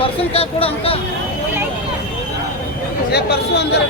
Person क्या ಕೂಡ ಅಂತ ये परसों अंदर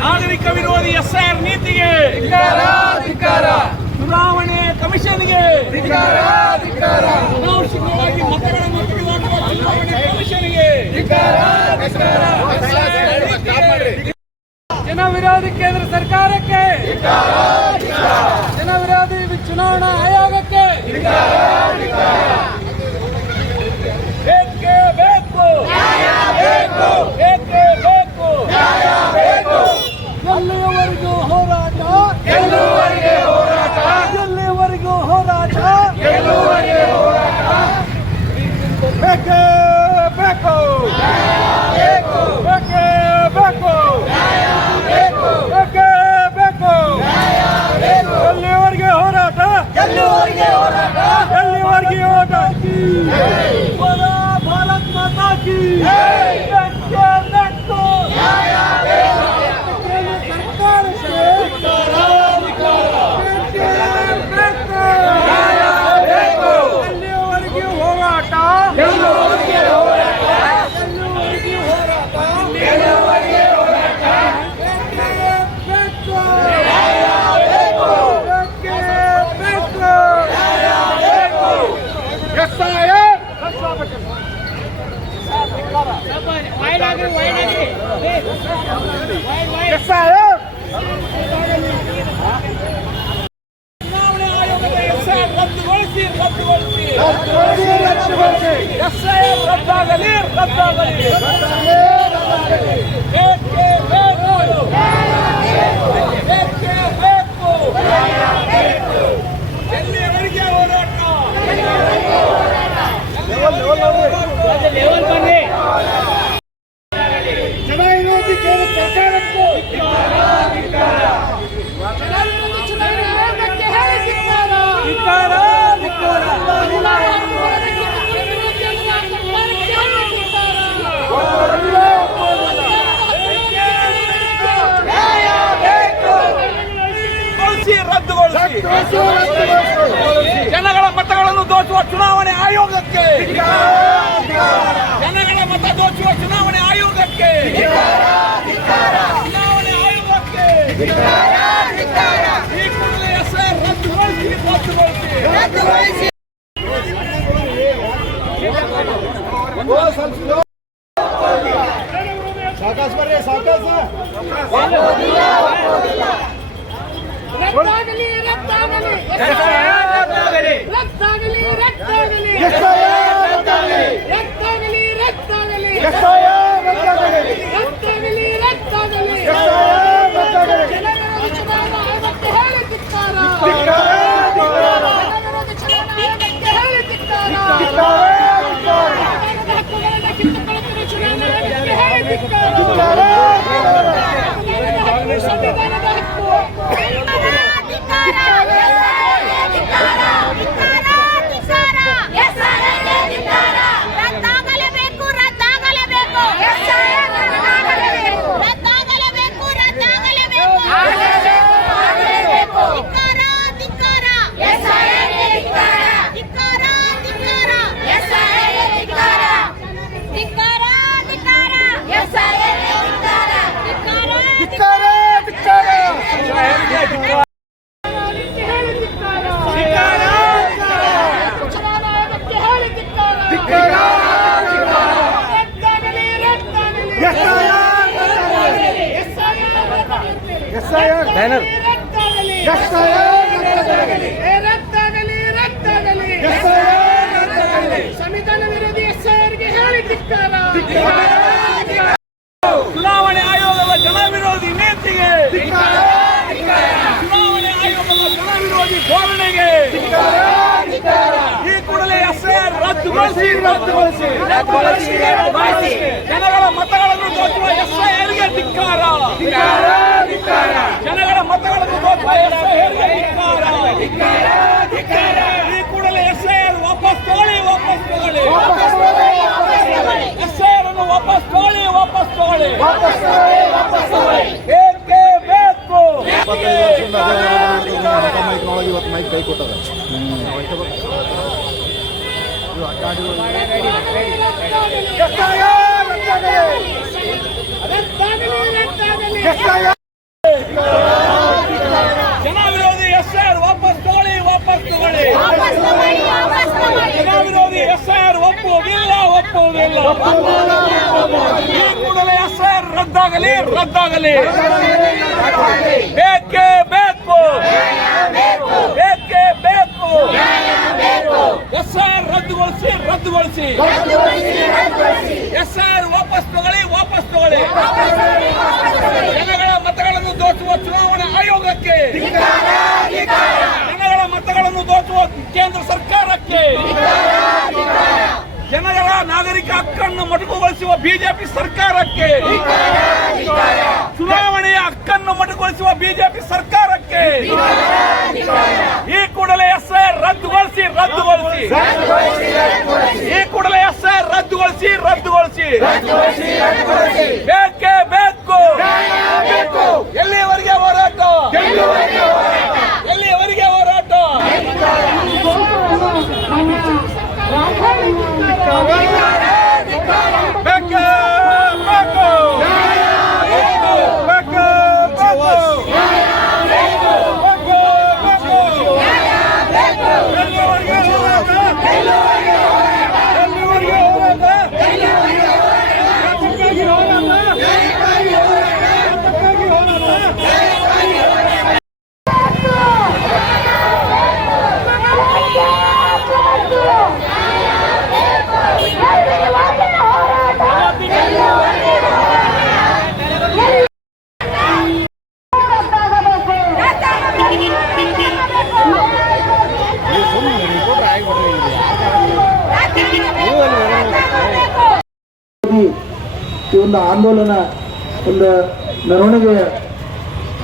ನಾಗರಿಕ ವಿರೋಧಿ ಎಸ್ಐಆರ್ ನೀತಿಗೆ ಚುನಾವಣೆ ಕಮಿಷನ್ಗೆ ಅನಾವಶ್ಯಕವಾಗಿ ಮತಗಳನ್ನು ತೆಗೆದುಕೊಳ್ಳುವ ಚುನಾವಣೆ ಕಮಿಷನ್ಗೆ ಜನ ವಿರೋಧಿ ಕೇಂದ್ರ ಸರ್ಕಾರಕ್ಕೆ ಜನ ವಿರೋಧಿ ಚುನಾವಣಾ ಆಯೋಗಕ್ಕೆ ಎಲ್ಲಿಯವರೆಗೂ ಹೋರಾಟ ಎಲ್ಲಿಯವರೆಗೂ ಹೋರಾಟ ಬೇಕೇ ಬೇಕು ಬೇಕೇ ಬೇಕು ಬೇಕೇ ಬೇಕು ಎಲ್ಲಿವರೆಗೆ ಹೋರಾಟ ಎಲ್ಲಿವರೆಗೆ ಹೋರಾಟ ಭಾರತ್ ಮಾತಾ ಕಿ ಚುನಾವಣೆ ಆಯೋಗದ ಎಸ್ಐಆರ್ ರದ್ದುಗೊಳಿಸಿ ಎಸ್ಐಆರ್ ರದ್ದಾಗಲಿ ಎಲ್ಲಿಯವರೆಗೆ ಹೋರಾಟ ಜನ ವಿರೋಧಿ ಕೇಂದ್ರ ಸರ್ಕಾರಕ್ಕೂ ಜನಗಳ ಮತಗಳನ್ನು ದೋಚುವ ಚುನಾವಣೆ ಆಯೋಗಕ್ಕೆ ಜನಗಳ ಮತ ದೋಚುವ ಚುನಾವಣೆ ಆಯೋಗಕ್ಕೆ ಚುನಾವಣೆ ಆಯೋಗಕ್ಕೆ ಈ ಕೂಡಲೇ ಎಸ್ಐಆರ್ ರದ್ದುಗೊಳಿಸಿ ಸಾವಕಾಶ ಬರ್ರಿ ಸಾವಕಾಶ ರದ್ದಾಗಲಿ ರದ್ದಾಗಲಿ ರದ್ದಾಗಲಿ ರದ್ದಾಗಲಿ ರದ್ದಾಗಲಿ ರದ್ದಾಗಲಿ ರದ್ದಾಗಲಿ ರದ್ದಾಗಲಿ ರದ್ದಾಗಲಿ ಸಂವಿಧಾನ ವಿರೋಧಿ ಎಸ್ಐಆರ್ಗೆ ಹೇಳಿ ಧಿಕ್ಕಾರ. ಚುನಾವಣೆ ಆಯೋಗದ ಜನ ವಿರೋಧಿ ನೀತಿಗೆ, ಚುನಾವಣೆ ಆಯೋಗದ ಜನ ವಿರೋಧಿ ಧೋರಣೆಗೆ ಈ ಕೂಡಲೇ ಎಸ್ಐಆರ್ ರದ್ದುಗೊಳಿಸಿ ಜನಗಳ ಮತಗಳನ್ನು ದೋಚುವ ಎಸ್ಐಆರ್ಗೆ ಧಿಕ್ಕಾರ. ಜನಗಳ ಮತಗಳನ್ನು ದೋಚುವ ಎಸ್ಐಆರ್ಗೆ ಧಿಕ್ಕಾರ. ಈ ಕೂಡಲೇ ಎಸ್ಐಆರ್ ವಾಪಸ್ ತಗೊಳ್ಳಿ. ಎಸ್ಐಆರ್ ಅನ್ನು ವಾಪಸ್ ತಗೊಳ್ಳಿ. ಬೇಕೇ ಬೇಕು. ಇವತ್ತು ಮೈಕ್ ಕೈ ಕೊಟ್ಟದ ಜನ ವಿರೋಧಿ ಎಸ್ಐಆರ್ ವಾಪಸ್ ತಗೊಳ್ಳಿ. ಜನ ವಿರೋಧಿ ಎಸ್ಐಆರ್ ಒಪ್ಪುವುದಿಲ್ಲ. ಈ ಕೂಡಲೇ ಎಸ್ಐಆರ್ ರದ್ದಾಗಲಿ. ಬೇಕೇ ಬೇಕು. ಎಸ್ಐಆರ್ ರದ್ದುಗೊಳಿಸಿ. ಎಸ್ಐಆರ್ ವಾಪಸ್ ತಗೊಳ್ಳಿ. ಜನಗಳ ಮತಗಳನ್ನು ದೋಚುವ ಚುನಾವಣಾ ಆಯೋಗಕ್ಕೆ, ಜನಗಳ ಮತಗಳನ್ನು ದೋಚುವ ಕೇಂದ್ರ ಸರ್ಕಾರಕ್ಕೆ, ಜನಗಳ ನಾಗರಿಕ ಹಕ್ಕನ್ನು ಮೊಟಕುಗೊಳಿಸುವ ಬಿಜೆಪಿ ಸರ್ಕಾರಕ್ಕೆ, ಚುನಾವಣೆಯ ಹಕ್ಕನ್ನು ಮೊಟಕುಗೊಳಿಸುವ ಬಿಜೆಪಿ ಸರ್ಕಾರಕ್ಕೆ ಈ ಕೂಡಲೇ ಎಸ್ಐಆರ್ ರದ್ದುಗೊಳಿಸಿ. ಈ ಕೂಡಲೇ ಎಸ್ಐಆರ್ ರದ್ದುಗೊಳಿಸಿ. ಬೇಕೇ ಬೇಕು. ಎಲ್ಲಿಯವರೆಗೆ ಹೋರಾಟ? ಈ ಒಂದು ಆಂದೋಲನ, ಒಂದು ಮೆರವಣಿಗೆ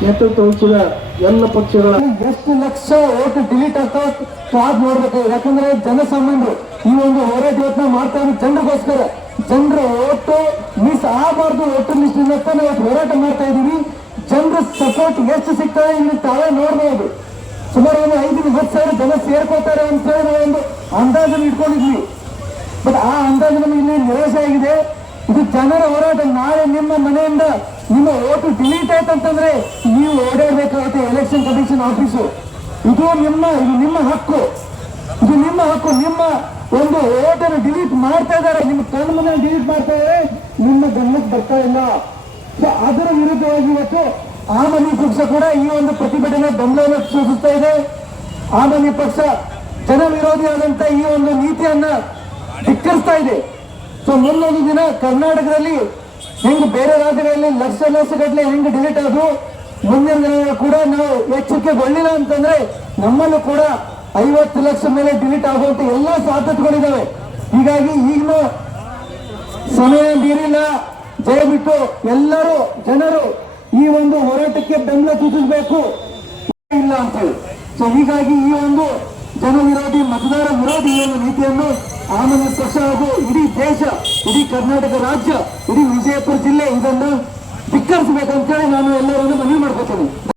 ನೇತೃತ್ವ ವಹಿಸಿದ ಎಲ್ಲ ಪಕ್ಷಗಳ ಎಷ್ಟು ಲಕ್ಷ ಓಟು ಡಿಲೀಟ್ ಆಗ್ತಾವ ಕಾದ್ ನೋಡ್ಬೇಕು. ಯಾಕಂದ್ರೆ ಜನಸಾಮಾನ್ಯರು ಈ ಒಂದು ಹೋರಾಟ ಯತ್ನ ಮಾಡ್ತಾ ಇದ್ರು ಜನರಿಗೋಸ್ಕರ. ಜನರ ಓಟು ಮಿಸ್ ಆಗಬಾರ್ದು, ಓಟರ್ ಲಿಸ್ಟ್ ನಾವು ಹೋರಾಟ ಮಾಡ್ತಾ ಇದೀವಿ. ಜನರ ಸಪೋರ್ಟ್ ಎಷ್ಟು ಸಿಗ್ತದೆ ಇಲ್ಲಿ ತಾವೇ ನೋಡ್ಬೋದು. ಸುಮಾರು ಒಂದು 5-10 ಸಾವಿರ ಜನ ಸೇರ್ಕೋತಾರೆ ಅಂತ ಹೇಳಿ ನಾವು ಒಂದು ಅಂದಾಜನ್ನು ಇಟ್ಕೊಂಡಿದ್ವಿ. ಬಟ್ ಆ ಅಂದಾಜು ನಮಗೆ ಇಲ್ಲಿ ನಿರಾಶೆ ಆಗಿದೆ. ಇದು ಜನರ ಹೋರಾಟ. ನಾಳೆ ನಿಮ್ಮ ಮನೆಯಿಂದ ನಿಮ್ಮ ಓಟು ಡಿಲೀಟ್ ಆಯ್ತಂತಂದ್ರೆ ನೀವು ಓಡಾಡಬೇಕಾಗುತ್ತೆ ಎಲೆಕ್ಷನ್ ಕಮಿಷನ್ ಆಫೀಸು. ಇದು ನಿಮ್ಮ ಹಕ್ಕು. ನಿಮ್ಮ ಒಂದು ಓಟನ್ನು ಡಿಲೀಟ್ ಮಾಡ್ತಾ ಇದ್ದಾರೆ, ನಿಮ್ಮ ಕಣ್ಣು ಮನೆ ಡಿಲೀಟ್ ಮಾಡ್ತಾ ಇದ್ದಾರೆ, ನಿಮ್ಮ ಗಮನಕ್ಕೆ ಬರ್ತಾ ಇಲ್ಲ. ಸೊ ಅದರ ವಿರುದ್ಧವಾಗಿ ಇವತ್ತು ಆಮ್ ಆದ್ಮಿ ಪಕ್ಷ ಕೂಡ ಈ ಒಂದು ಪ್ರತಿಭಟನೆ ಬೆಂಬಲವನ್ನು ಸೂಚಿಸ್ತಾ ಇದೆ. ಆಮ್ ಆದ್ಮಿ ಪಕ್ಷ ಜನ ವಿರೋಧಿಯಾದಂತ ಈ ಒಂದು ನೀತಿಯನ್ನ ಧಿಕ್ಕರಿಸ್ತಾ ಇದೆ. ಸೊ ಮುಂದೊಂದು ದಿನ ಕರ್ನಾಟಕದಲ್ಲಿ ಹೆಂಗ್ ಬೇರೆ ರಾಜ್ಯಗಳಲ್ಲಿ ಲಕ್ಷಗಟ್ಟಲೆ ಹೆಂಗ್ ಡಿಲೀಟ್ ಆದ್ವು, ಮುಂದಿನ ದಿನ ಕೂಡ ನಾವು ಎಚ್ಚರಿಕೆಗೊಳ್ಳಿಲ್ಲ ಅಂತಂದ್ರೆ ನಮ್ಮಲ್ಲೂ ಕೂಡ 50 ಲಕ್ಷ ಮೇಲೆ ಡಿಲೀಟ್ ಆಗುವಂತ ಎಲ್ಲ ಸಾಧ್ಯತೆಗಳಿದ್ದಾವೆ. ಹೀಗಾಗಿ ಈಗಲೂ ಸಮಯ ಮೀರಿಲ್ಲ, ದಯವಿಟ್ಟು ಎಲ್ಲರೂ ಜನರು ಈ ಒಂದು ಹೋರಾಟಕ್ಕೆ ಬೆಂಬಲ ಸೂಚಿಸಬೇಕು ಇಲ್ಲ ಅಂತ ಹೇಳಿ. ಸೊ ಹೀಗಾಗಿ ಈ ಒಂದು ಜನ ವಿರೋಧಿ ಮತದಾರ ವಿರೋಧಿ ಒಂದು ನೀತಿಯನ್ನು ಆಮ್ ಆದ್ಮಿ ಪಕ್ಷ ಹಾಗೂ ಇಡೀ ದೇಶ, ಇಡೀ ಕರ್ನಾಟಕ ರಾಜ್ಯ, ಇಡೀ ವಿಜಯಪುರ ಜಿಲ್ಲೆ ಇದನ್ನು ಧಿಕ್ಕರಿಸಬೇಕಂತೇಳಿ ನಾನು ಎಲ್ಲರನ್ನು ಮನವಿ ಮಾಡ್ಕೊತೀನಿ.